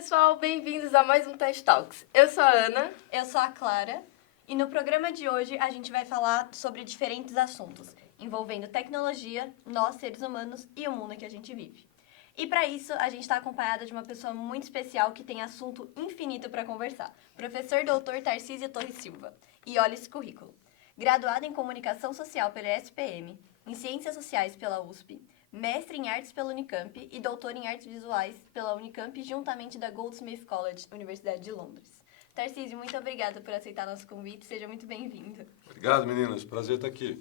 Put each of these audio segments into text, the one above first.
pessoal, bem-vindos a mais um Test Talks. Eu sou a Ana. Eu sou a Clara e no programa de hoje a gente vai falar sobre diferentes assuntos envolvendo tecnologia, nós seres humanos e o mundo que a gente vive. E para isso a gente está acompanhada de uma pessoa muito especial que tem assunto infinito para conversar, professor Dr. Tarcísio Torres Silva. E olha esse currículo. Graduado em Comunicação Social pela SPM, em Ciências Sociais pela USP, mestre em Artes pela Unicamp e doutor em Artes Visuais pela Unicamp, juntamente da Goldsmith College, Universidade de Londres. Tarcísio, muito obrigada por aceitar nosso convite, seja muito bem-vindo. Obrigado, meninas. Prazer estar aqui.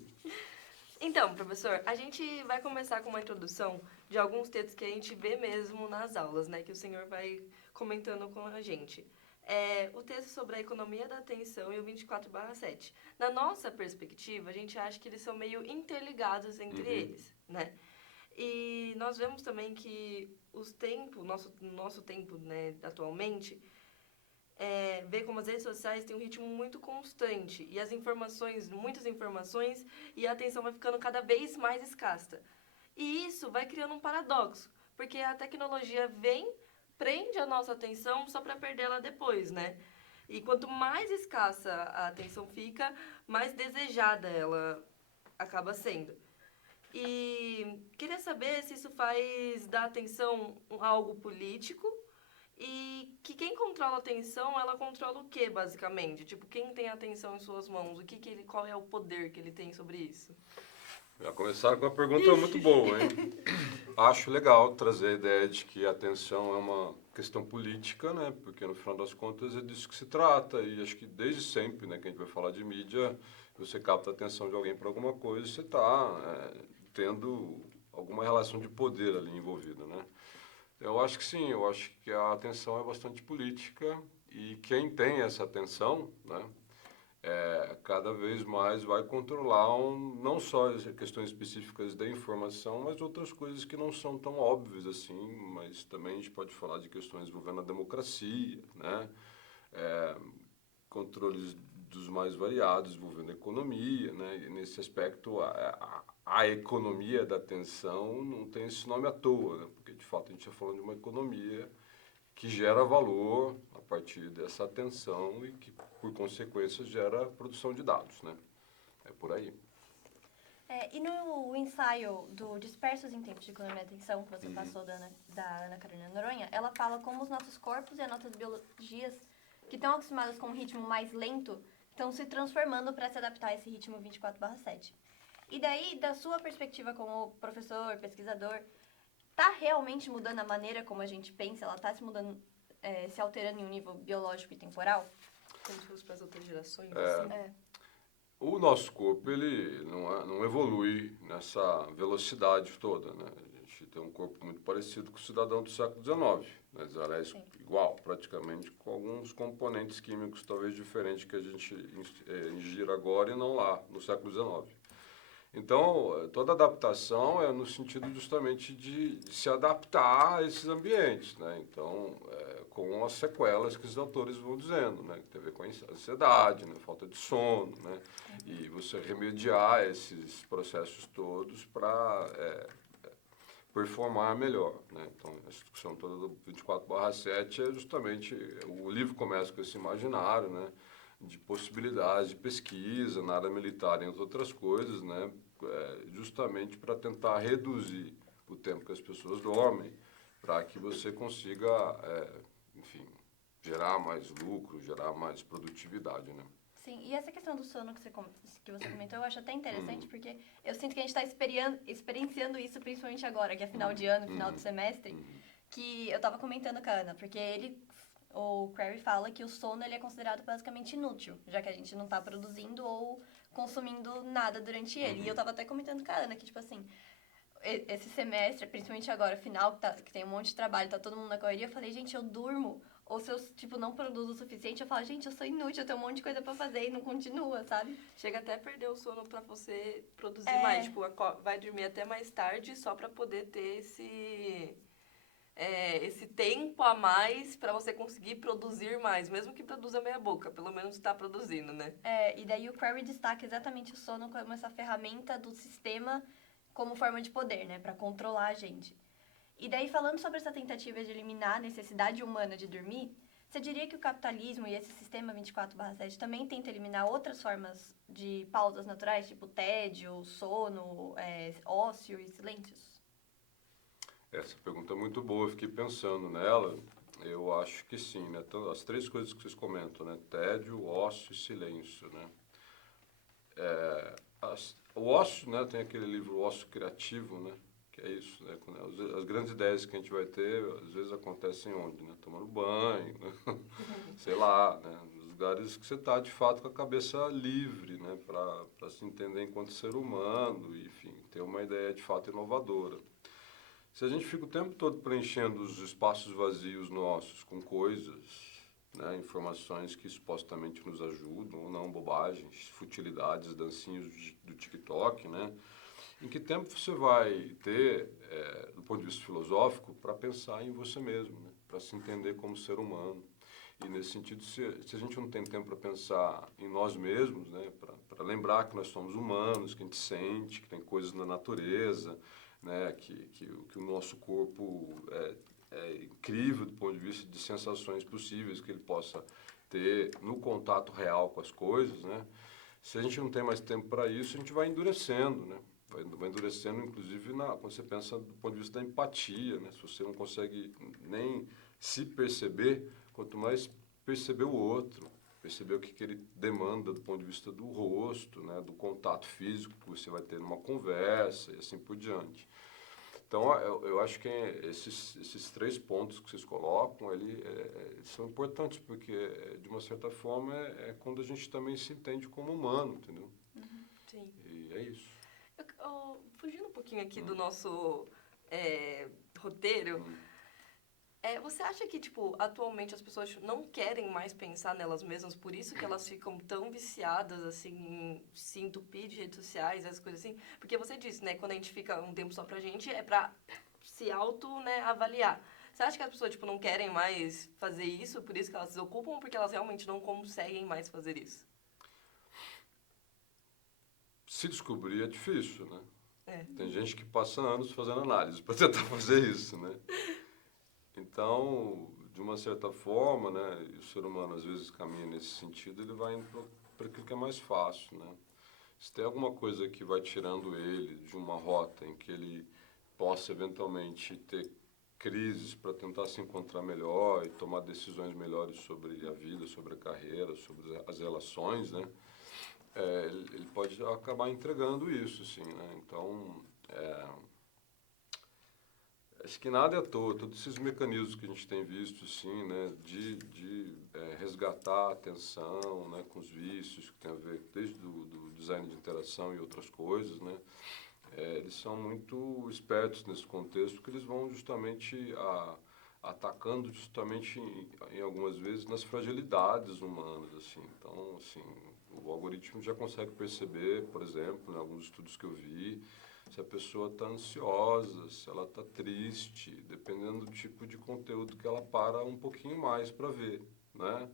Então, professor, a gente vai começar com uma introdução de alguns textos que a gente vê mesmo nas aulas, né? Que o senhor vai comentando com a gente. O texto sobre a economia da atenção e o 24/7. Na nossa perspectiva, a gente acha que eles são meio interligados entre eles, né? E nós vemos também que nosso tempo, né, atualmente, vê como as redes sociais têm um ritmo muito constante e muitas informações, e a atenção vai ficando cada vez mais escassa. E isso vai criando um paradoxo, porque a tecnologia prende a nossa atenção só para perdê-la depois, né? E quanto mais escassa a atenção fica, mais desejada ela acaba sendo. E queria saber se isso faz da atenção algo político e que quem controla a atenção, ela controla o quê, basicamente? Tipo, quem tem a atenção em suas mãos? Qual é o poder que ele tem sobre isso? Já começaram com uma pergunta muito boa, hein? Acho legal trazer a ideia de que a atenção é uma questão política, né? Porque, no final das contas, é disso que se trata. E acho que desde sempre, né, que a gente vai falar de mídia, você capta a atenção de alguém para alguma coisa, você está tendo alguma relação de poder ali envolvida, né? Eu acho que sim, eu acho que a atenção é bastante política e quem tem essa atenção, né, cada vez mais vai controlar não só as questões específicas da informação, mas outras coisas que não são tão óbvias assim, mas também a gente pode falar de questões envolvendo a democracia, né, controles dos mais variados envolvendo a economia, né, e nesse aspecto a economia da atenção não tem esse nome à toa, né, porque de fato a gente está falando de uma economia que gera valor a partir dessa atenção e que, por consequência, gera produção de dados, né? É por aí. E no ensaio do Dispersos em Tempos de Economia e Atenção, que você passou da Ana Carolina Noronha, ela fala como os nossos corpos e as nossas biologias, que estão acostumadas com um ritmo mais lento, estão se transformando para se adaptar a esse ritmo 24/7. E daí, da sua perspectiva como professor, pesquisador, tá realmente mudando a maneira como a gente pensa? Ela tá se mudando, se alterando em um nível biológico e temporal? Como se fosse para as outras gerações, assim? O nosso corpo, ele não evolui nessa velocidade toda, né? A gente tem um corpo muito parecido com o cidadão do século XIX, né? Aliás, igual, praticamente, com alguns componentes químicos talvez diferentes que a gente ingira agora e não lá, no século XIX. Então, toda adaptação é no sentido justamente de se adaptar a esses ambientes, né? Então, com as sequelas que os autores vão dizendo, né? Que tem a ver com a ansiedade, né? Falta de sono, né? E você remediar esses processos todos para performar melhor, né? Então, a discussão toda do 24/7 é justamente, o livro começa com esse imaginário, né, de possibilidades de pesquisa na área militar, entre outras coisas, né, justamente para tentar reduzir o tempo que as pessoas dormem, para que você consiga, enfim, gerar mais lucro, gerar mais produtividade, né? Sim, e essa questão do sono que você comentou, eu acho até interessante, porque eu sinto que a gente está experienciando isso principalmente agora, que é final de ano, final do semestre, que eu estava comentando com a Ana, porque o Crary fala que o sono ele é considerado basicamente inútil, já que a gente não está produzindo ou consumindo nada durante ele. E eu estava até comentando com a Ana que, tipo assim, esse semestre, principalmente agora, final, que tem um monte de trabalho, tá todo mundo na correria, eu falei, gente, eu durmo. Ou se eu, tipo, não produzo o suficiente, eu falo, gente, eu sou inútil, eu tenho um monte de coisa pra fazer e não continua, sabe? Chega até a perder o sono pra você produzir mais. Tipo, vai dormir até mais tarde só pra poder ter esse tempo a mais pra você conseguir produzir mais. Mesmo que produza meia boca, pelo menos tá produzindo, né? E daí o Query destaca exatamente o sono como essa ferramenta do sistema como forma de poder, né? Pra controlar a gente. E daí, falando sobre essa tentativa de eliminar a necessidade humana de dormir, você diria que o capitalismo e esse sistema 24/7 também tenta eliminar outras formas de pausas naturais, tipo tédio, sono, ócio e silêncios? Essa pergunta é muito boa, eu fiquei pensando nela. Eu acho que sim, né? Então, as três coisas que vocês comentam, né? Tédio, ócio e silêncio, né? O ócio, né? Tem aquele livro O Ócio Criativo, né? Que é isso, né? As grandes ideias que a gente vai ter, às vezes acontecem onde, né? Tomando banho, né? Sei lá, né? Nos lugares que você está, de fato, com a cabeça livre, né? Para se entender enquanto ser humano, e, enfim, ter uma ideia, de fato, inovadora. Se a gente fica o tempo todo preenchendo os espaços vazios nossos com coisas, né, informações que supostamente nos ajudam, ou não, bobagens, futilidades, dancinhos do TikTok, né? Em que tempo você vai ter, do ponto de vista filosófico, para pensar em você mesmo, né? Para se entender como ser humano? E nesse sentido, se a gente não tem tempo para pensar em nós mesmos, né? Para lembrar que nós somos humanos, que a gente sente, que tem coisas na natureza, né? Que o nosso corpo é incrível do ponto de vista de sensações possíveis que ele possa ter no contato real com as coisas, né? Se a gente não tem mais tempo para isso, a gente vai endurecendo, né? Vai endurecendo, inclusive, quando você pensa do ponto de vista da empatia, né? Se você não consegue nem se perceber, quanto mais perceber o outro, perceber o que ele demanda do ponto de vista do rosto, né? Do contato físico que você vai ter numa conversa e assim por diante. Então, eu acho que esses três pontos que vocês colocam ali são importantes, porque, de uma certa forma, é quando a gente também se entende como humano, entendeu? Sim. E é isso. Fugindo um pouquinho aqui do nosso roteiro, você acha que, tipo, atualmente as pessoas não querem mais pensar nelas mesmas, por isso que elas ficam tão viciadas, assim, em se entupir de redes sociais, essas coisas assim? Porque você disse, né, quando a gente fica um tempo só pra gente, é pra se auto, né, avaliar. Você acha que as pessoas, tipo, não querem mais fazer isso, por isso que elas se ocupam, ou porque elas realmente não conseguem mais fazer isso? Se descobrir é difícil, né? É. Tem gente que passa anos fazendo análise para tentar fazer isso, né? Então, de uma certa forma, né, e o ser humano às vezes caminha nesse sentido, ele vai indo para aquilo que é mais fácil, né? Se tem alguma coisa que vai tirando ele de uma rota em que ele possa eventualmente ter crises para tentar se encontrar melhor e tomar decisões melhores sobre a vida, sobre a carreira, sobre as relações, né? Ele pode acabar entregando isso, sim, né? Então, acho que nada é à toa, todos esses mecanismos que a gente tem visto, sim, né, de resgatar a atenção, né, com os vícios que tem a ver desde do design de interação e outras coisas, né, eles são muito espertos nesse contexto, porque eles vão justamente atacando justamente em algumas vezes nas fragilidades humanas, assim. Então, assim, o algoritmo já consegue perceber, por exemplo, em alguns estudos que eu vi, se a pessoa está ansiosa, se ela está triste, dependendo do tipo de conteúdo que ela para um pouquinho mais para ver, né?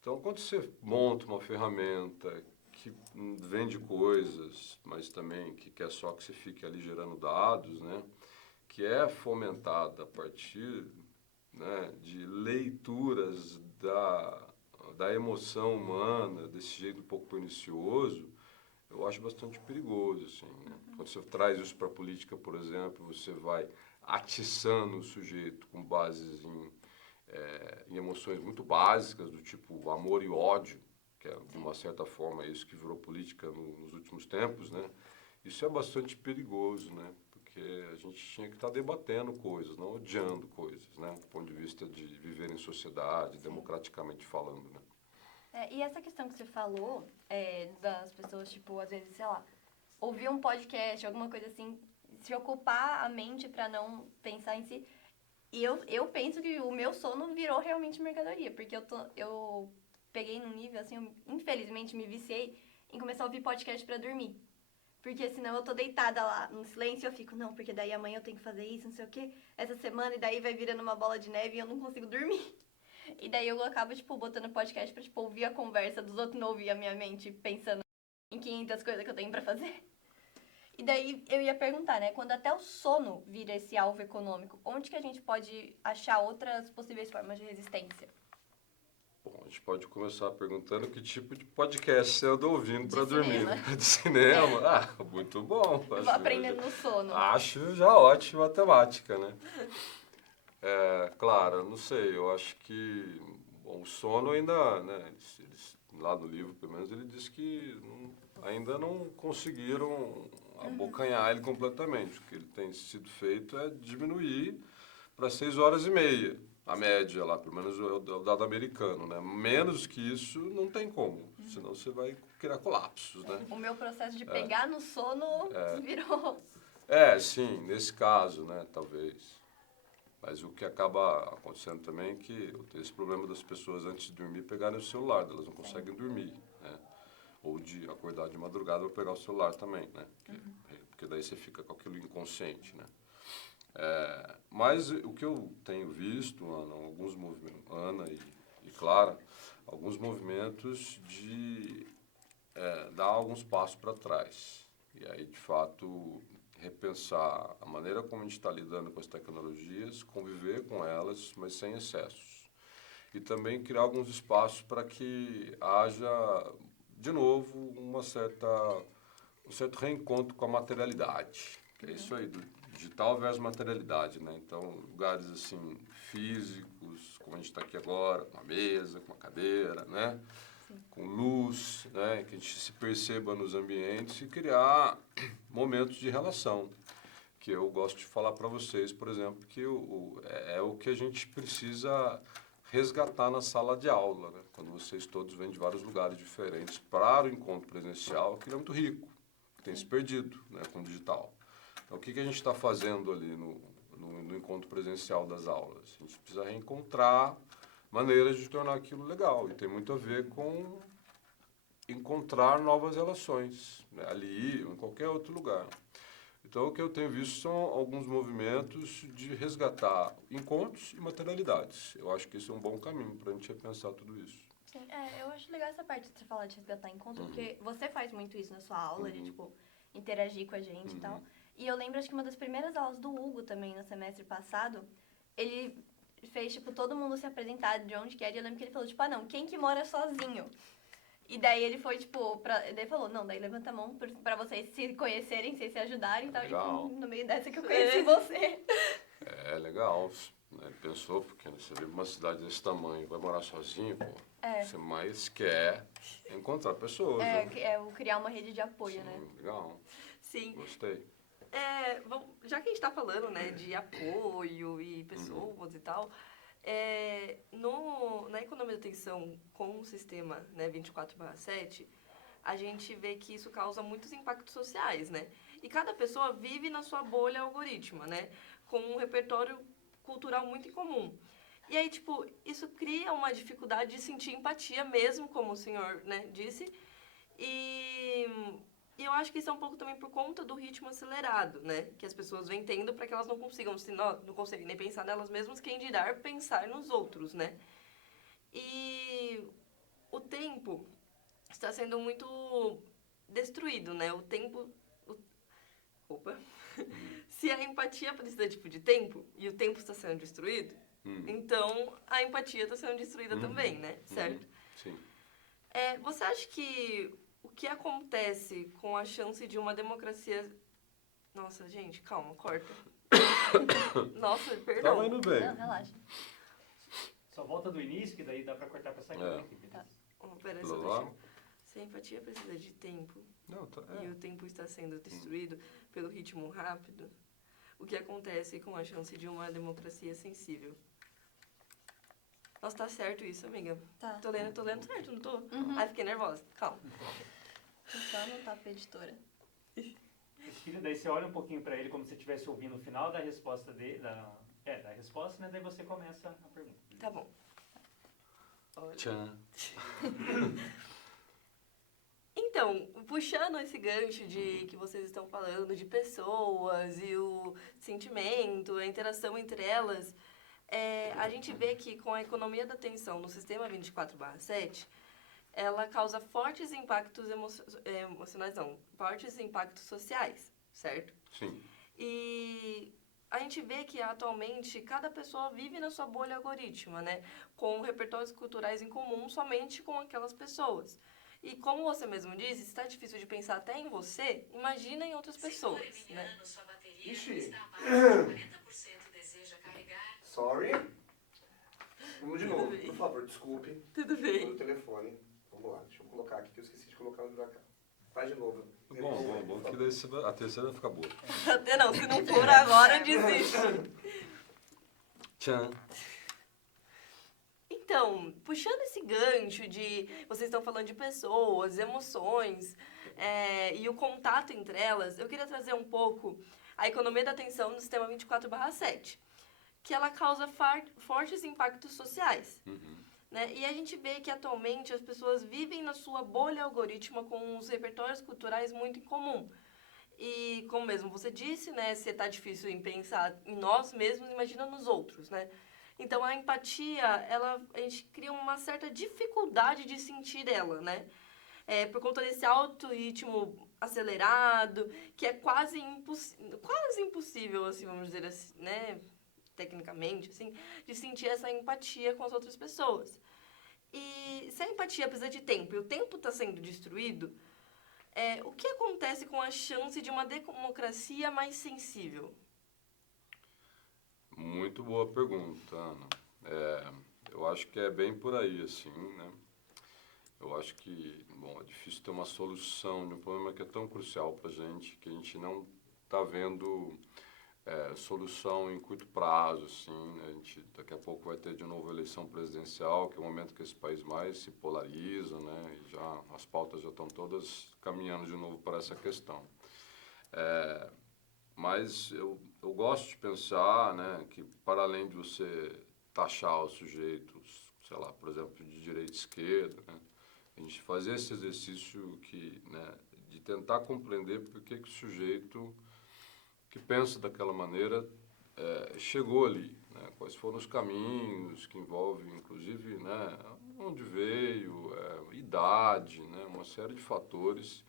Então, quando você monta uma ferramenta que vende coisas, mas também que quer só que você fique ali gerando dados, né? Que é fomentada a partir, né, de leituras da emoção humana, desse jeito um pouco pernicioso, eu acho bastante perigoso, assim, né? Quando você traz isso para a política, por exemplo, você vai atiçando o sujeito com bases em emoções muito básicas, do tipo amor e ódio, que é, de uma certa forma, isso que virou política nos últimos tempos, né? Isso é bastante perigoso, né? Porque a gente tinha que estar debatendo coisas, não odiando coisas, né? Do ponto de vista de viver em sociedade, democraticamente falando, né? E essa questão que você falou, das pessoas, tipo, às vezes, sei lá, ouvir um podcast, alguma coisa assim, se ocupar a mente pra não pensar em si. E eu penso que o meu sono virou realmente mercadoria, porque eu peguei num nível, assim, infelizmente me viciei em começar a ouvir podcast pra dormir. Porque senão eu tô deitada lá no silêncio e eu fico, não, porque daí amanhã eu tenho que fazer isso, não sei o quê, essa semana, e daí vai virando uma bola de neve e eu não consigo dormir. E daí eu acabo, tipo, botando podcast pra, tipo, ouvir a conversa dos outros, não ouvir a minha mente pensando em 500 coisas que eu tenho pra fazer. E daí eu ia perguntar, né? Quando até o sono vira esse alvo econômico, onde que a gente pode achar outras possíveis formas de resistência? Bom, a gente pode começar perguntando que tipo de podcast você anda ouvindo para De dormir, cinema. né? De cinema? Ah, muito bom. Eu vou aprendendo no sono. Acho já ótima a temática, né? Claro, eu não sei, eu acho que bom, o sono ainda, né, lá no livro, pelo menos, ele diz que ainda não conseguiram abocanhar ele completamente. O que ele tem sido feito é diminuir para 6 horas e meia, a média lá, pelo menos o dado americano, né? Menos que isso não tem como, senão você vai criar colapsos, né? O meu processo de pegar no sono virou... Sim, nesse caso, né, talvez. Mas o que acaba acontecendo também é que tem esse problema das pessoas antes de dormir pegarem o celular, elas não conseguem dormir, né? Ou de acordar de madrugada para pegar o celular também, né? Porque daí você fica com aquilo inconsciente, né? Mas o que eu tenho visto, Ana, alguns movimentos, Ana e Clara, alguns movimentos de dar alguns passos para trás. E aí, de fato, repensar a maneira como a gente está lidando com as tecnologias, conviver com elas, mas sem excessos. E também criar alguns espaços para que haja, de novo, um certo reencontro com a materialidade. Que é isso aí, do digital versus materialidade, né? Então, lugares assim, físicos, como a gente está aqui agora, com uma mesa, com uma cadeira, né? Com luz, né, que a gente se perceba nos ambientes e criar momentos de relação, que eu gosto de falar para vocês, por exemplo, que é o que a gente precisa resgatar na sala de aula, né, quando vocês todos vêm de vários lugares diferentes para o encontro presencial, que é muito rico, que tem se perdido, né, com o digital. Então, o que a gente está fazendo ali no encontro presencial das aulas? A gente precisa reencontrar maneiras de tornar aquilo legal. E tem muito a ver com encontrar novas relações, né, ali ou em qualquer outro lugar. Então, o que eu tenho visto são alguns movimentos de resgatar encontros e materialidades. Eu acho que esse é um bom caminho para a gente repensar tudo isso. Sim, eu acho legal essa parte de você falar de resgatar encontro, porque você faz muito isso na sua aula, de, tipo, interagir com a gente e tal. E eu lembro, acho que uma das primeiras aulas do Hugo também, no semestre passado, ele fez, tipo, todo mundo se apresentar de onde quer, e eu lembro que ele falou, tipo, não, quem que mora sozinho? E daí ele foi, tipo, daí falou, não, daí levanta a mão pra vocês se conhecerem, vocês se ajudarem e tal. E Legal. foi no meio dessa que eu conheci você. É legal, né? Pensou, porque você vive numa cidade desse tamanho, vai morar sozinho, pô. Você mais quer encontrar pessoas, né? O criar uma rede de apoio, né? Legal. Sim. Gostei. Já que a gente está falando, né, de apoio e pessoas e tal, na economia da atenção com o sistema, né, 24/7, a gente vê que isso causa muitos impactos sociais, né? E cada pessoa vive na sua bolha algorítmica, né? Com um repertório cultural muito incomum. E aí, tipo, isso cria uma dificuldade de sentir empatia mesmo, como o senhor, né, disse. E eu acho que isso é um pouco também por conta do ritmo acelerado, né? Que as pessoas vêm tendo para que elas não consigam, não conseguem nem pensar nelas mesmas, quem dirá pensar nos outros, né? E o tempo está sendo muito destruído, né? O tempo... Opa! Se a empatia precisa, tipo, de tempo, e o tempo está sendo destruído, então a empatia está sendo destruída também, né? Certo? Sim. Você acha que o que acontece com a chance de uma democracia... Nossa, gente, calma, corta. Nossa, perdão. Tá indo bem. Não, relaxa. Só volta do início, que daí dá pra cortar pra sair aqui. Tá. Pera, Tudo só lá? deixa... Se a empatia precisa de tempo Não, tá, e o tempo está sendo destruído pelo ritmo rápido, o que acontece com a chance de uma democracia sensível? Nossa, tá certo isso, amiga. Tá. Tô lendo certo, não tô? Ai, fiquei nervosa. Calma. Deixa eu só anotar pra editora. Filho, daí você olha um pouquinho pra ele como se você estivesse ouvindo o final da resposta dele, da resposta, né? Daí você começa a pergunta. Tá bom. Tchan. Então, puxando esse gancho de que vocês estão falando de pessoas e o sentimento, a interação entre elas, a gente vê que com a economia da atenção no sistema 24/7, ela causa fortes impactos emocionais, não, fortes impactos sociais, certo? Sim. E a gente vê que atualmente cada pessoa vive na sua bolha algorítmica, né? Com repertórios culturais em comum somente com aquelas pessoas. E como você mesmo disse, se está difícil de pensar até em você, imagina em outras pessoas, né? Ixi. Sorry. Vamos de Tudo novo. bem. Por favor, desculpe. Tudo bem. Meu telefone. Vamos lá, deixa eu colocar aqui que eu esqueci de colocar no pra cá. Faz de novo. Bom, que daí a terceira fica boa. Até não, se não for agora, desiste. Tchan. Então, puxando esse gancho de vocês estão falando de pessoas, emoções e o contato entre elas, eu queria trazer um pouco a economia da atenção no sistema 24/7, que ela causa fortes impactos sociais. Né? E a gente vê que atualmente as pessoas vivem na sua bolha algorítmica com os repertórios culturais muito em comum. E como mesmo você disse, né, se tá difícil em pensar em nós mesmos, imagina nos outros, né? Então a empatia, a gente cria uma certa dificuldade de sentir ela, né? Por conta desse alto ritmo acelerado, que é quase impossível, assim, vamos dizer assim, né? Tecnicamente, assim, de sentir essa empatia com as outras pessoas. E se a empatia precisa de tempo e o tempo está sendo destruído, o que acontece com a chance de uma democracia mais sensível? Muito boa pergunta, Ana. Eu acho que é bem por aí, assim, né? Eu acho que, bom, é difícil ter uma solução de um problema que é tão crucial para a gente, que a gente não está vendo solução em curto prazo, assim, né? A gente daqui a pouco vai ter de novo a eleição presidencial, que é o momento que esse país mais se polariza, né? E já as pautas já estão todas caminhando de novo para essa questão. Mas eu gosto de pensar, né, que para além de você taxar os sujeitos, sei lá, por exemplo, de direita e esquerda, né, a gente fazer esse exercício de tentar compreender por que o sujeito que pensa daquela maneira chegou ali, né, quais foram os caminhos que envolvem, inclusive, né, onde veio, idade, né, uma série de fatores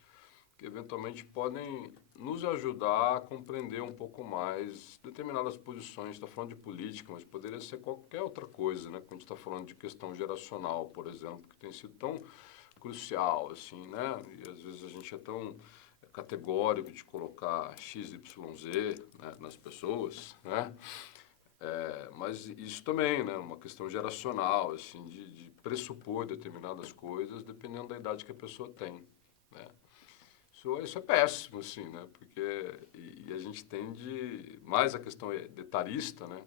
que eventualmente podem nos ajudar a compreender um pouco mais determinadas posições. Está falando de política, mas poderia ser qualquer outra coisa, né? Quando a gente está falando de questão geracional, por exemplo, que tem sido tão crucial, assim, né? E às vezes a gente é tão categórico de colocar X, Y, Z, né, nas pessoas, né? Mas isso também, né? Uma questão geracional, assim, de pressupor determinadas coisas dependendo da idade que a pessoa tem, né? Isso é péssimo, assim, né? Porque e a gente tende, mais a questão etarista, né?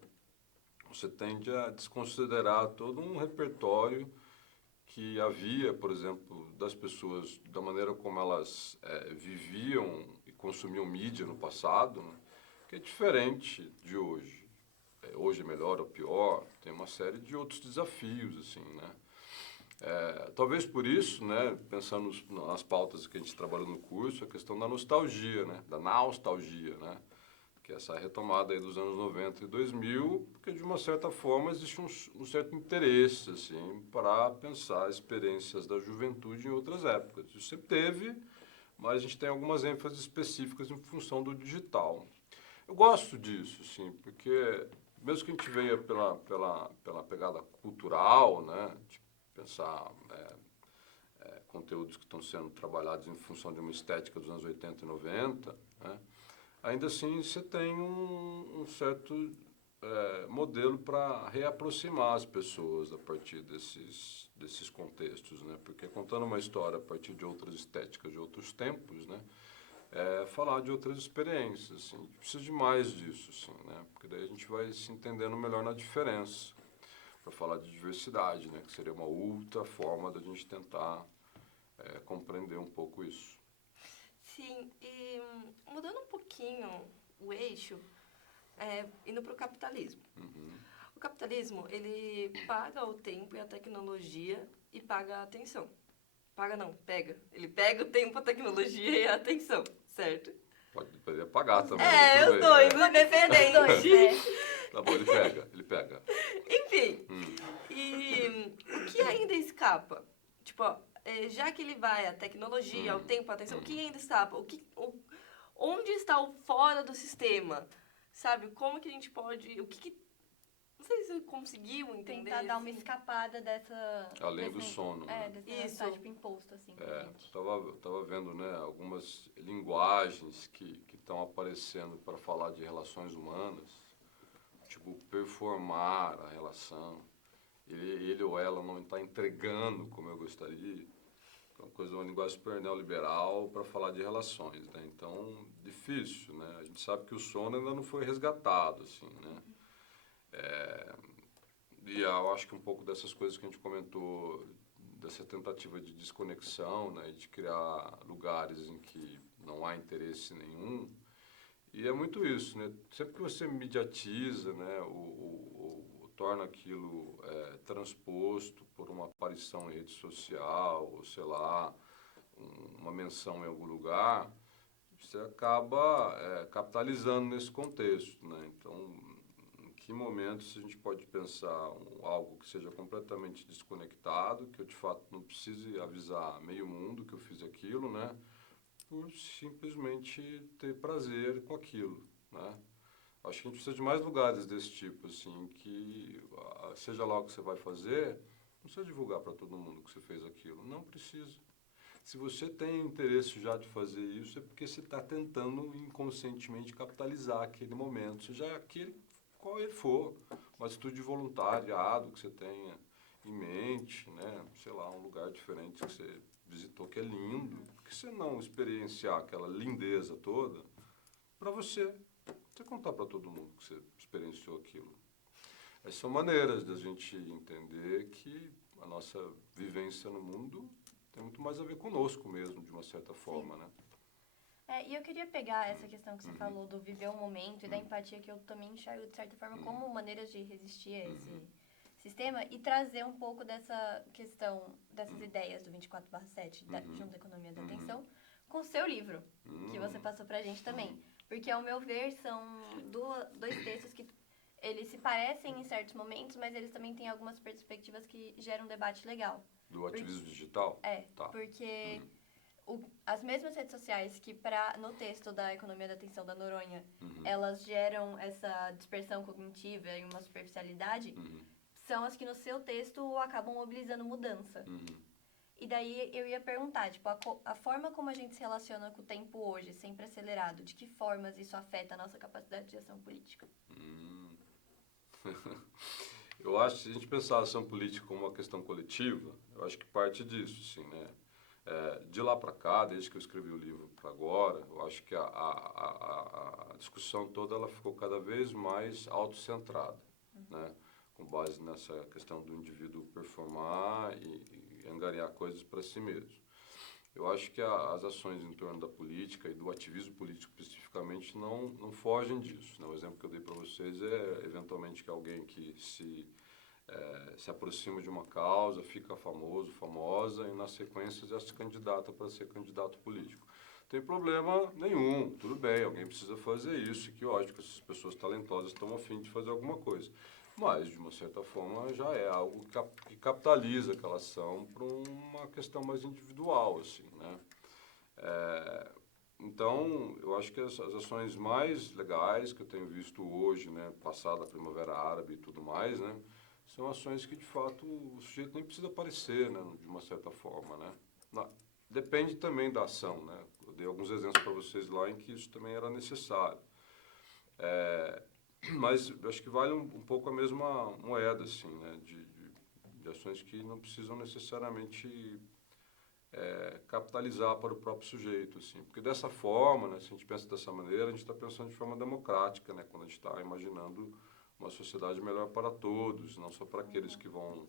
Você tende a desconsiderar todo um repertório que havia, por exemplo, das pessoas, da maneira como elas viviam e consumiam mídia no passado, né? Que é diferente de hoje. Hoje é melhor ou pior, tem uma série de outros desafios, assim, né? Talvez por isso, né, pensando nas pautas que a gente trabalha no curso, a questão da nostalgia, né, da nostalgia, né, que é essa retomada aí dos anos 90 e 2000, porque de uma certa forma existe um certo interesse, assim, para pensar experiências da juventude em outras épocas. Isso sempre teve, mas a gente tem algumas ênfases específicas em função do digital. Eu gosto disso, assim, porque mesmo que a gente veja pela pegada cultural, né, pensar conteúdos que estão sendo trabalhados em função de uma estética dos anos 80 e 90, né? Ainda assim você tem um certo modelo para reaproximar as pessoas a partir desses contextos, né? Porque contando uma história a partir de outras estéticas, de outros tempos, né? Falar de outras experiências, assim. A gente precisa de mais disso, assim, né? Porque daí a gente vai se entendendo melhor na diferença, para falar de diversidade, né, que seria uma outra forma da gente tentar compreender um pouco isso. Sim, e mudando um pouquinho o eixo, indo para o capitalismo. O capitalismo, ele paga o tempo e a tecnologia e paga a atenção. Paga não, pega. Ele pega o tempo, a tecnologia e a atenção, certo? Poderia pagar também. Os dois, independente. Tá bom, ele pega. Enfim, e o que ainda escapa? Tipo, já que ele vai a tecnologia, o tempo, a atenção, o que ainda escapa? onde está o fora do sistema? Sabe, como que a gente pode... Não sei se você conseguiu entender. Tentar dar uma assim. escapada Além do sono, né? desse Isso. estereótipo imposto, assim, pra gente. Eu tava vendo, né, algumas linguagens que estão aparecendo para falar de relações humanas, tipo performar a relação. Ele ou ela não está entregando como eu gostaria. Uma linguagem super neoliberal para falar de relações, né? Então, difícil, né? A gente sabe que o sono ainda não foi resgatado, assim, né? E eu acho que um pouco dessas coisas que a gente comentou, dessa tentativa de desconexão, né? De criar lugares em que não há interesse nenhum. E é muito isso, né? Sempre que você mediatiza, né? Torna aquilo transposto por uma aparição em rede social, ou sei lá, uma menção em algum lugar, você acaba capitalizando nesse contexto, né? Então, em que momento a gente pode pensar algo que seja completamente desconectado, que eu de fato não precise avisar meio mundo que eu fiz aquilo, né? Por simplesmente ter prazer com aquilo, né? Acho que a gente precisa de mais lugares desse tipo, assim, que seja lá o que você vai fazer, não precisa divulgar para todo mundo que você fez aquilo, não precisa. Se você tem interesse já de fazer isso, é porque você está tentando inconscientemente capitalizar aquele momento, seja aquele qual ele for, uma atitude de voluntariado que você tenha em mente, né? Sei lá, um lugar diferente que você visitou que é lindo, por que você não experienciar aquela lindeza toda para você contar para todo mundo que você experienciou aquilo? Essas são maneiras da gente entender que a nossa vivência no mundo tem muito mais a ver conosco mesmo, de uma certa forma, né? E eu queria pegar essa questão que você falou do viver o momento e da empatia, que eu também enxergo, de certa forma, como maneiras de resistir a esse sistema e trazer um pouco dessa questão, dessas ideias do 24/7, junto à economia da atenção, com o seu livro, que você passou pra gente também. Porque, ao meu ver, são dois textos que eles se parecem em certos momentos, mas eles também têm algumas perspectivas que geram um debate legal. Do ativismo digital? Tá. Porque as mesmas redes sociais que no texto da economia da atenção da Noronha, elas geram essa dispersão cognitiva e uma superficialidade, são as que no seu texto acabam mobilizando mudança. E daí eu ia perguntar, tipo, a forma como a gente se relaciona com o tempo hoje, sempre acelerado, de que formas isso afeta a nossa capacidade de ação política? Eu acho que se a gente pensar a ação política como uma questão coletiva, eu acho que parte disso, assim, né? De lá para cá, desde que eu escrevi o livro para agora, eu acho que a discussão toda ela ficou cada vez mais autocentrada, né? Com base nessa questão do indivíduo performar e angariar coisas para si mesmo. Eu acho que as ações em torno da política e do ativismo político especificamente não fogem disso, né? O exemplo que eu dei para vocês é, eventualmente, que alguém que se aproxima de uma causa, fica famoso, famosa, e na sequência já se candidata para ser candidato político. Não tem problema nenhum, tudo bem, alguém precisa fazer isso, e que ótimo que essas pessoas talentosas estão a fim de fazer alguma coisa. Mas, de uma certa forma, já é algo que capitaliza aquela ação para uma questão mais individual, assim, né? Então, eu acho que as ações mais legais que eu tenho visto hoje, né, passada a Primavera Árabe e tudo mais, né, são ações que, de fato, o sujeito nem precisa aparecer, né, de uma certa forma, né? Depende também da ação, né? Eu dei alguns exemplos para vocês lá em que isso também era necessário. Mas eu acho que vale um pouco a mesma moeda, assim, né? De ações que não precisam necessariamente capitalizar para o próprio sujeito, assim. Porque dessa forma, né, se a gente pensa dessa maneira, a gente está pensando de forma democrática, né? Quando a gente está imaginando uma sociedade melhor para todos, não só para aqueles que vão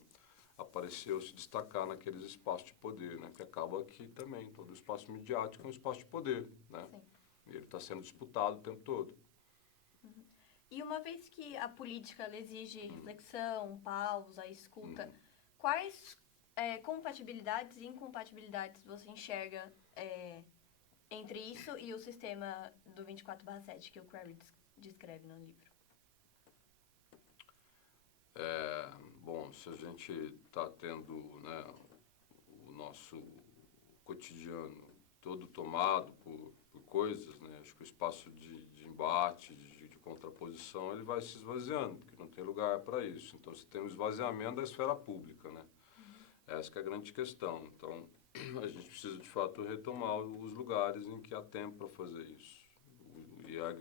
aparecer ou se destacar naqueles espaços de poder, né? Que acaba que também todo espaço midiático é um espaço de poder, né? Sim. E ele está sendo disputado o tempo todo. E uma vez que a política ela exige reflexão, pausa, escuta, quais compatibilidades e incompatibilidades você enxerga entre isso e o sistema do 24/7 que o Crowley descreve no livro? Bom, se a gente está tendo, né, o nosso cotidiano todo tomado por por coisas, né? Acho que o espaço de embate, de contraposição, ele vai se esvaziando, porque não tem lugar para isso. Então, você tem um esvaziamento da esfera pública, né? Essa que é a grande questão. Então, a gente precisa, de fato, retomar os lugares em que há tempo para fazer isso. E a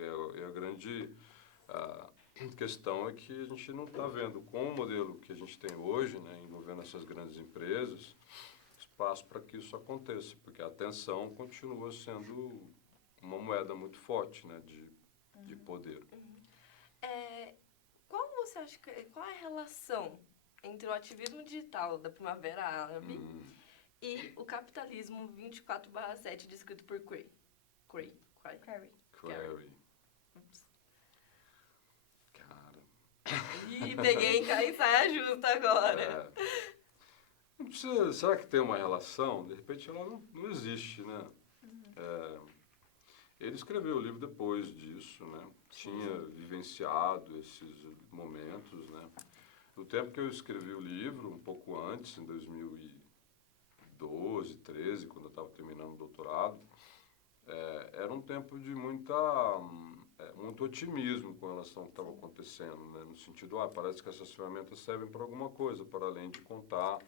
grande questão é que a gente não está vendo, com o modelo que a gente tem hoje, né, envolvendo essas grandes empresas, espaço para que isso aconteça, porque a atenção continua sendo uma moeda muito forte, né, de poder. Qual você acha qual é a relação entre o ativismo digital da Primavera Árabe e o capitalismo 24/7 descrito por Cray? Curry. Query. Ups. Cara. Ih, peguei em saia justa agora. Não precisa, será que tem uma relação? De repente ela não existe, né? Ele escreveu o livro depois disso, né? Tinha vivenciado esses momentos, né? No tempo que eu escrevi o livro, um pouco antes, em 2012, 13, quando eu estava terminando o doutorado, era um tempo de muito otimismo com relação ao que estava acontecendo, né? No sentido, parece que essas ferramentas servem para alguma coisa, para além de contar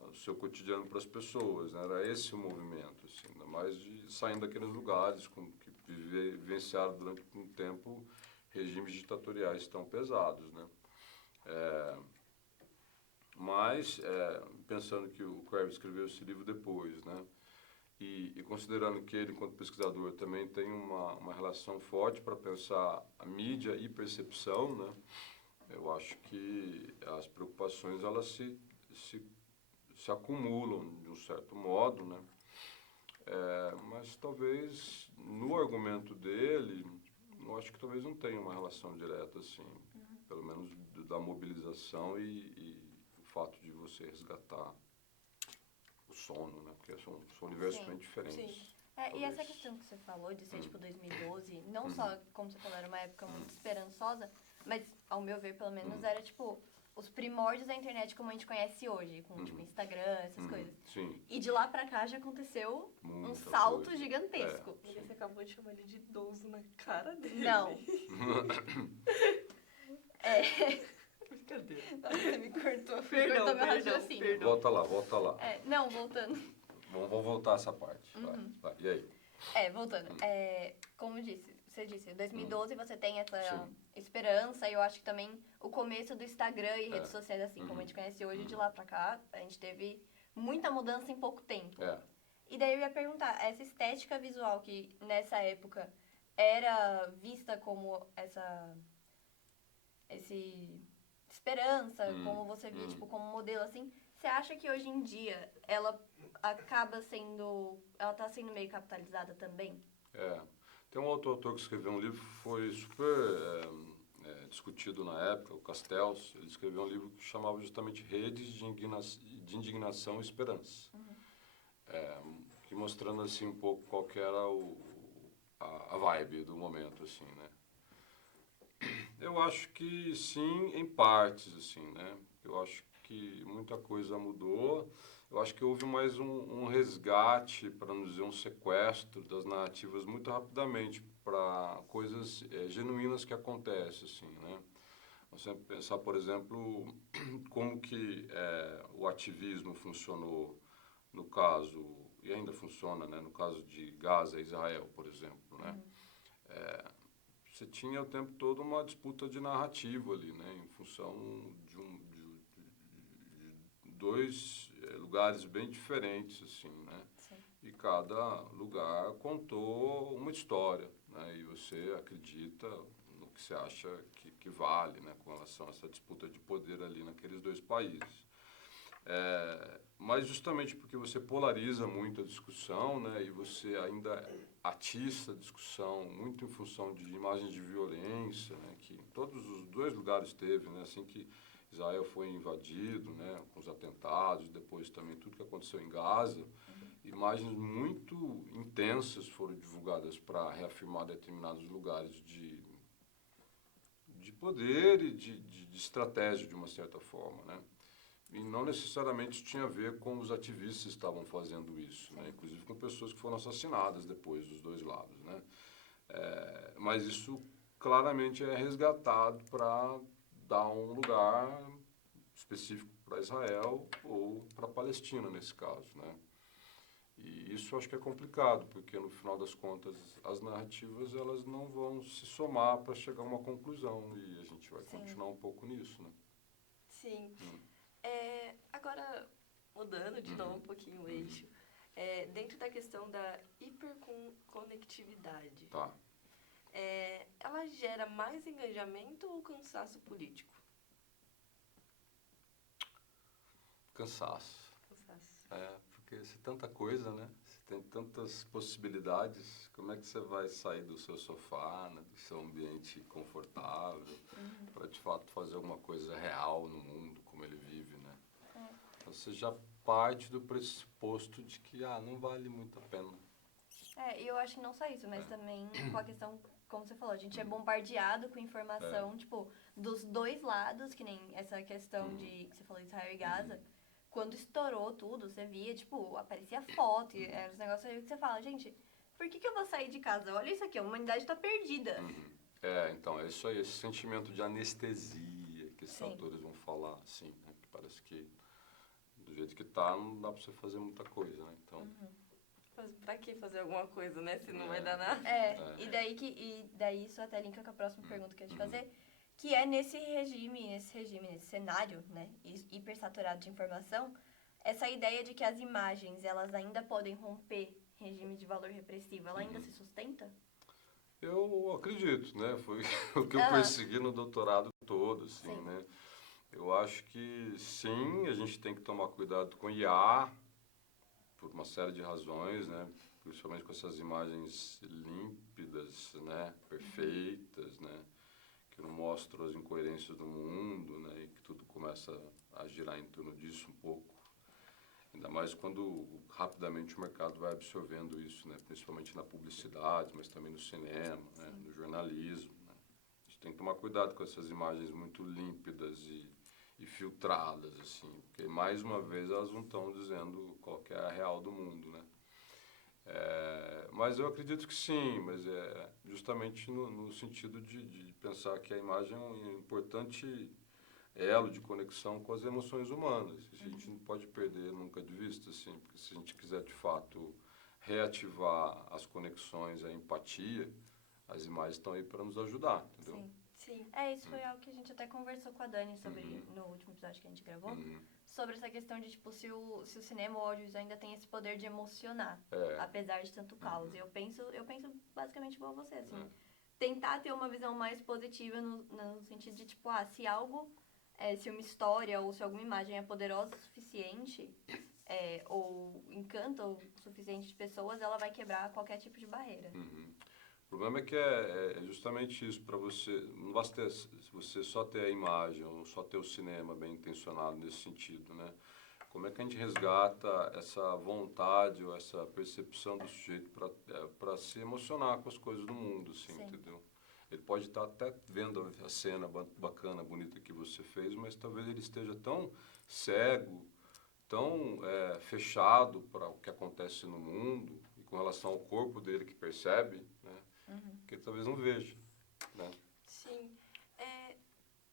o seu cotidiano para as pessoas, né? Era esse o movimento, assim, ainda mais de saindo daqueles lugares que vivenciaram durante um tempo regimes ditatoriais tão pesados, né? Mas, pensando que o Crabbe escreveu esse livro depois, né? E considerando que ele, enquanto pesquisador, também tem uma relação forte para pensar a mídia e percepção, né? Eu acho que as preocupações elas se acumulam de um certo modo, né? Mas talvez no argumento dele, eu acho que talvez não tenha uma relação direta, assim, pelo menos da mobilização e o fato de você resgatar o sono, né? Porque são universos bem diferentes. Sim. E essa questão que você falou de ser tipo 2012, não só, como você falou, era uma época muito esperançosa, mas ao meu ver, pelo menos, era tipo os primórdios da internet como a gente conhece hoje, com tipo Instagram, essas coisas. Sim. E de lá pra cá já aconteceu um Muita salto coisa. gigantesco. Você acabou de chamar ele de idoso na cara dele. Não. Brincadeira. Nossa, você me cortou. Perdão, cortou meu perdão, raciocínio. perdão. Volta lá. Não, voltando. Vamos voltar a essa parte. Vai. E aí? Voltando. Como você disse, em 2012 você tem essa Sim. esperança, e eu acho que também o começo do Instagram e redes sociais, assim como a gente conhece hoje, de lá pra cá, a gente teve muita mudança em pouco tempo. E daí eu ia perguntar, essa estética visual que nessa época era vista como esse esperança, como você via, tipo, como modelo, assim, você acha que hoje em dia ela acaba sendo, ela tá sendo meio capitalizada também? Tem um outro autor que escreveu um livro que foi super discutido na época, o Castells. Ele escreveu um livro que chamava justamente Redes de Indignação e Esperança. Que mostrando assim um pouco qual que era a vibe do momento, assim, né? Eu acho que sim, em partes, assim, né? Eu acho que muita coisa mudou. Eu acho que houve mais um resgate, para não dizer um sequestro das narrativas muito rapidamente para coisas genuínas que acontecem, assim, né? Você pensar, por exemplo, como que o ativismo funcionou no caso, e ainda funciona, né? No caso de Gaza e Israel, por exemplo, né? Você tinha o tempo todo uma disputa de narrativa ali, né? Em função de dois lugares bem diferentes, assim, né? Sim. E cada lugar contou uma história, né? E você acredita no que você acha que vale, né? Com relação a essa disputa de poder ali naqueles dois países. Mas justamente porque você polariza muito a discussão, né? E você ainda atiça a discussão muito em função de imagens de violência, né? Que em todos os dois lugares teve, né? Assim que Israel foi invadido, né, com os atentados, depois também tudo que aconteceu em Gaza, imagens muito intensas foram divulgadas para reafirmar determinados lugares de poder e de estratégia, de uma certa forma, né? e não necessariamente tinha a ver com os ativistas que estavam fazendo isso, né? Inclusive com pessoas que foram assassinadas depois dos dois lados, né? Mas isso claramente é resgatado para dar um lugar específico para Israel ou para a Palestina, nesse caso, né? E isso eu acho que é complicado, porque no final das contas as narrativas elas não vão se somar para chegar a uma conclusão e a gente vai Sim. continuar um pouco nisso, né? Sim. Agora, mudando de novo um pouquinho o eixo, dentro da questão da hiperconectividade, Tá. ela gera mais engajamento ou cansaço político? Cansaço. Cansaço. Porque se tanta coisa, né? Se tem tantas possibilidades, como é que você vai sair do seu sofá, né? Do seu ambiente confortável, para de fato fazer alguma coisa real no mundo, como ele vive, né? Então, você já parte do pressuposto de que, não vale muito a pena. E eu acho que não só isso, mas também com a questão, como você falou, a gente é bombardeado com informação, tipo, dos dois lados, que nem essa questão de, que você falou, Israel e Gaza. Quando estourou tudo, você via, tipo, aparecia foto, e eram os negócios aí que você fala, gente, por que eu vou sair de casa? Olha isso aqui, a humanidade tá perdida. Então, é isso aí, esse sentimento de anestesia que esses Sim. autores vão falar, assim, né? Que parece que do jeito que tá, não dá para você fazer muita coisa, né? Então, Mas pra que fazer alguma coisa, né? Se não vai dar nada. E daí isso até linka com a próxima pergunta que eu ia te fazer, que é nesse cenário, né, hipersaturado de informação, essa ideia de que as imagens, elas ainda podem romper regime de valor repressivo, ela ainda se sustenta? eu acredito, né? Foi o que eu Aham. persegui no doutorado todo, assim, Sim. né? Eu acho que sim, a gente tem que tomar cuidado com IA, por uma série de razões, né? Principalmente com essas imagens límpidas, né? Perfeitas, né? Que não mostram as incoerências do mundo, né? E que tudo começa a girar em torno disso um pouco. Ainda mais quando rapidamente o mercado vai absorvendo isso, né? Principalmente na publicidade, mas também no cinema, né? No jornalismo, né? A gente tem que tomar cuidado com essas imagens muito límpidas e filtradas, assim, porque mais uma vez elas não estão dizendo qual que é a real do mundo, né? Mas eu acredito que sim, mas é justamente no sentido de pensar que a imagem é um importante elo de conexão com as emoções humanas. Isso a gente não pode perder nunca de vista, assim, porque se a gente quiser de fato reativar as conexões, a empatia, as imagens estão aí para nos ajudar, entendeu? Sim. Sim. Isso foi algo que a gente até conversou com a Dani sobre, no último episódio que a gente gravou, sobre essa questão de, tipo, se o cinema ou o audiovisual ainda tem esse poder de emocionar, apesar de tanto caos. Eu penso basicamente igual a você, assim, tentar ter uma visão mais positiva no sentido de, tipo, se algo, se uma história ou se alguma imagem é poderosa o suficiente, ou encanta o suficiente de pessoas, ela vai quebrar qualquer tipo de barreira. O problema é que é justamente isso, para você, não basta se você só ter a imagem ou só ter o cinema bem intencionado nesse sentido, né? Como é que a gente resgata essa vontade ou essa percepção do sujeito para se emocionar com as coisas do mundo, assim, Sim. entendeu? Ele pode estar até vendo a cena bacana, bonita que você fez, mas talvez ele esteja tão cego, tão fechado para o que acontece no mundo e com relação ao corpo dele que percebe, né? Que ele talvez não veja, né? Sim.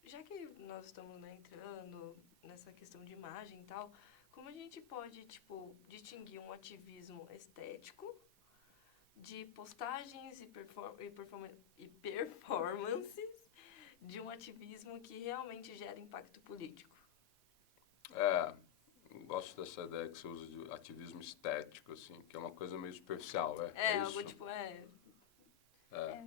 Já que nós estamos, né, entrando nessa questão de imagem e tal, como a gente pode, tipo, distinguir um ativismo estético de postagens e performances de um ativismo que realmente gera impacto político? Gosto dessa ideia que você usa de ativismo estético, assim, que é uma coisa meio superficial, Algo isso? tipo,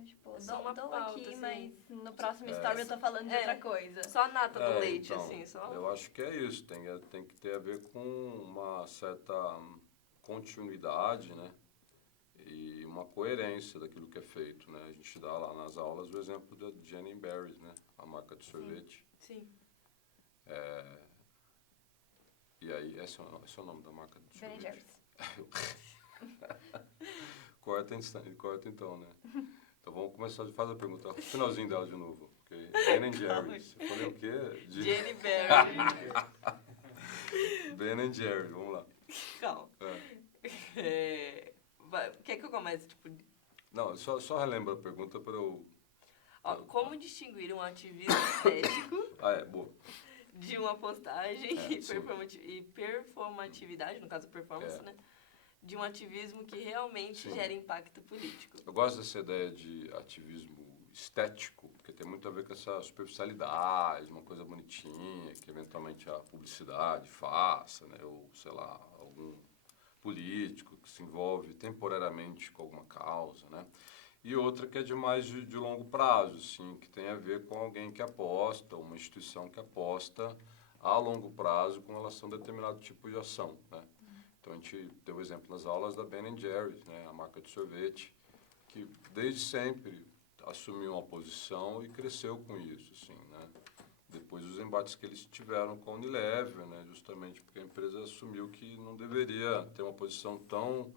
Tipo, É só uma dou pauta, aqui, assim. mas no próximo story eu tô falando de outra coisa. só a nata do leite, então, assim, só... eu acho que é isso, tem que ter a ver com uma certa continuidade, né? E uma coerência daquilo que é feito, né? A gente dá lá nas aulas o exemplo da Jenny Berries, né? A marca de sorvete. Sim. E aí, esse é o nome da marca de Ben sorvete? Jerry's. Corta então, né? Então vamos começar, faz a pergunta, o finalzinho dela de novo. Okay? Ben Jerry's. Eu falei o quê? Jenny Berry. Ben Jerry, vamos lá. Calma. Quer que eu comece, tipo... Não, só relembra a pergunta para eu... Ó, como distinguir um ativismo estético Boa. de uma postagem Sim. e performatividade, no caso performance, né? De um ativismo que realmente Sim. gera impacto político. Eu gosto dessa ideia de ativismo estético, porque tem muito a ver com essa superficialidade, uma coisa bonitinha, que eventualmente a publicidade faça, né? Ou, sei lá, algum político que se envolve temporariamente com alguma causa, né? E outra que é de mais de longo prazo, assim, que tem a ver com alguém que aposta, uma instituição que aposta a longo prazo com relação a determinado tipo de ação, né? Então a gente deu exemplo nas aulas da Ben Jerry's, né, a marca de sorvete, que desde sempre assumiu uma posição e cresceu com isso, assim, né? Depois dos embates que eles tiveram com a Unilever, né, justamente porque a empresa assumiu que não deveria ter uma posição tão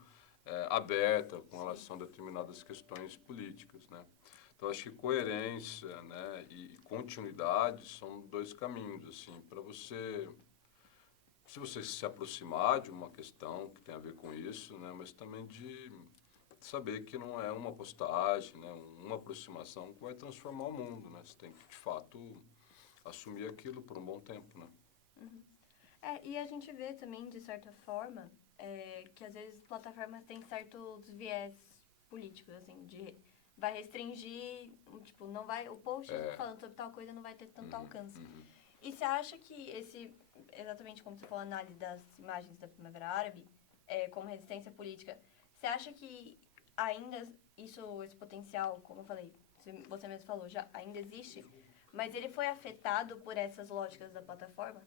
aberta com relação a determinadas questões políticas, né? Então acho que coerência, né, e continuidade são dois caminhos, assim, para você, se você se aproximar de uma questão que tem a ver com isso, né, mas também de saber que não é uma postagem, né, uma aproximação que vai transformar o mundo, né? Você tem que, de fato, assumir aquilo por um bom tempo, né? E a gente vê também, de certa forma, que às vezes plataformas têm certos viés políticos, assim, vai restringir, tipo, não vai, o post falando sobre tal coisa não vai ter tanto alcance. E você acha que exatamente como você falou, a análise das imagens da Primavera Árabe, como resistência política, você acha que ainda esse potencial, como eu falei, você mesmo falou, já ainda existe, mas ele foi afetado por essas lógicas da plataforma?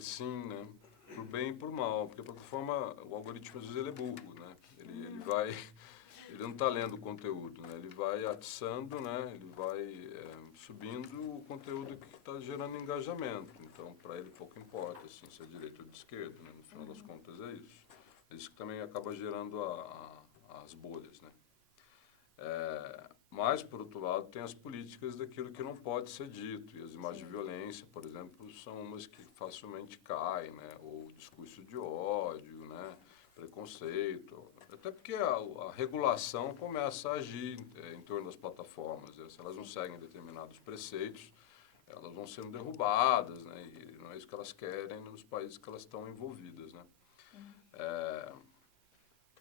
Sim, né? Por bem e por mal, porque a plataforma, o algoritmo às vezes ele é burro, né? Ele não está lendo o conteúdo, né? Ele vai atiçando, né? Ele vai subindo o conteúdo que está gerando engajamento. Então, para ele pouco importa, assim, se é direita ou de esquerda, né? No final das contas é isso. É isso que também acaba gerando as bolhas, né? Mas, por outro lado, tem as políticas daquilo que não pode ser dito. E as imagens de violência, por exemplo, são umas que facilmente caem, né? Ou discurso de ódio, né? Preconceito. Até porque a regulação começa a agir em torno das plataformas. Se elas não seguem determinados preceitos, elas vão sendo derrubadas, né? E não é isso que elas querem nos países que elas estão envolvidas, né?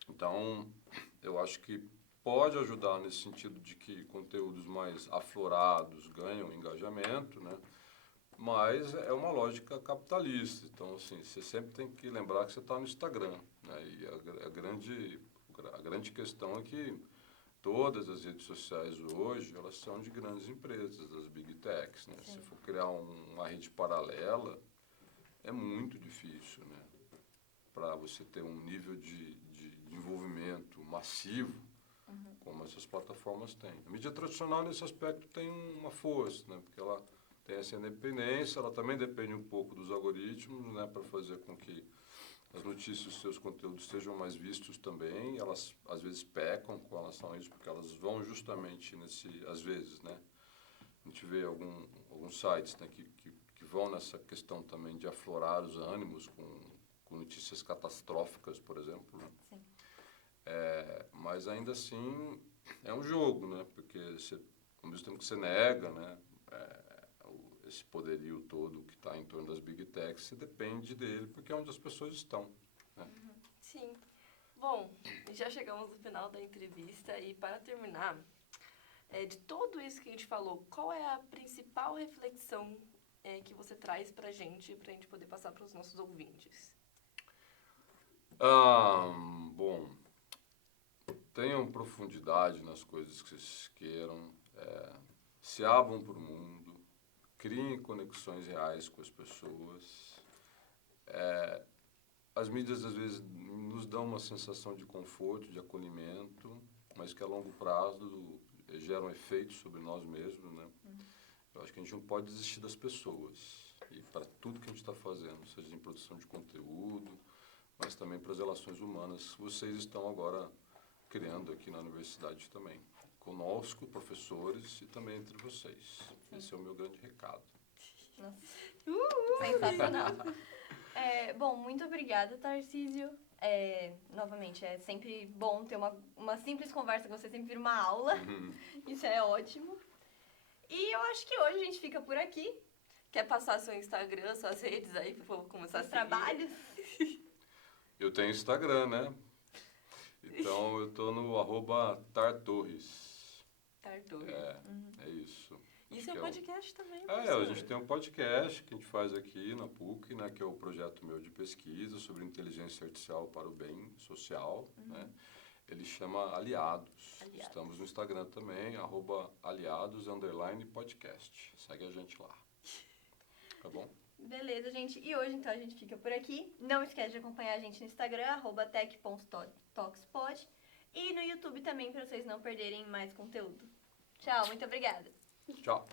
Então, eu acho que pode ajudar nesse sentido de que conteúdos mais aflorados ganham engajamento, né? Mas é uma lógica capitalista. Então, assim, você sempre tem que lembrar que você está no Instagram, né? E a grande questão é que todas as redes sociais hoje, elas são de grandes empresas, das big techs, né? Se for criar uma rede paralela, é muito difícil, né? Para você ter um nível de envolvimento massivo, como essas plataformas têm. A mídia tradicional, nesse aspecto, tem uma força, né? Porque ela tem essa independência, ela também depende um pouco dos algoritmos, né? Para fazer com que as notícias, os seus conteúdos sejam mais vistos também. Elas, às vezes, pecam com relação a isso, porque elas vão justamente às vezes, né? A gente vê alguns sites, né, que vão nessa questão também de aflorar os ânimos com notícias catastróficas, por exemplo, né? Sim. Mas ainda assim é um jogo, né? Porque ao mesmo tempo que você nega, né, esse poderio todo que está em torno das big techs, você depende dele porque é onde as pessoas estão, né? Sim. Bom, já chegamos no final da entrevista e para terminar, de tudo isso que a gente falou, qual é a principal reflexão que você traz para a gente poder passar para os nossos ouvintes? Bom, tenham profundidade nas coisas que vocês queiram, se abram para o mundo, criem conexões reais com as pessoas. As mídias, às vezes, nos dão uma sensação de conforto, de acolhimento, mas que a longo prazo geram efeitos sobre nós mesmos, né? Eu acho que a gente não pode desistir das pessoas. E para tudo que a gente está fazendo, seja em produção de conteúdo, mas também para as relações humanas, vocês estão agora criando aqui na universidade também. Conosco, professores, e também entre vocês. Esse é o meu grande recado. Nossa. Sensacional. Bom, muito obrigada, Tarcísio. Novamente, é sempre bom ter uma simples conversa com você, sempre vira uma aula. Isso é ótimo. E eu acho que hoje a gente fica por aqui. Quer passar seu Instagram, suas redes aí pro povo começar a Os seguir? trabalhos. Eu tenho Instagram, né? Então eu tô no @tartorres. Tartor. É isso. E Acho seu que podcast também, a professor? gente tem um podcast que a gente faz aqui na PUC, né, que é o projeto meu de pesquisa sobre inteligência artificial para o bem social, né? Ele chama Aliados. Aliados. Estamos no Instagram também, @aliados_podcast. Segue a gente lá. Tá bom? Beleza, gente. E hoje, então, a gente fica por aqui. Não esquece de acompanhar a gente no Instagram, @tech.talkspod. E no YouTube também, para vocês não perderem mais conteúdo. Tchau, muito obrigada. Tchau.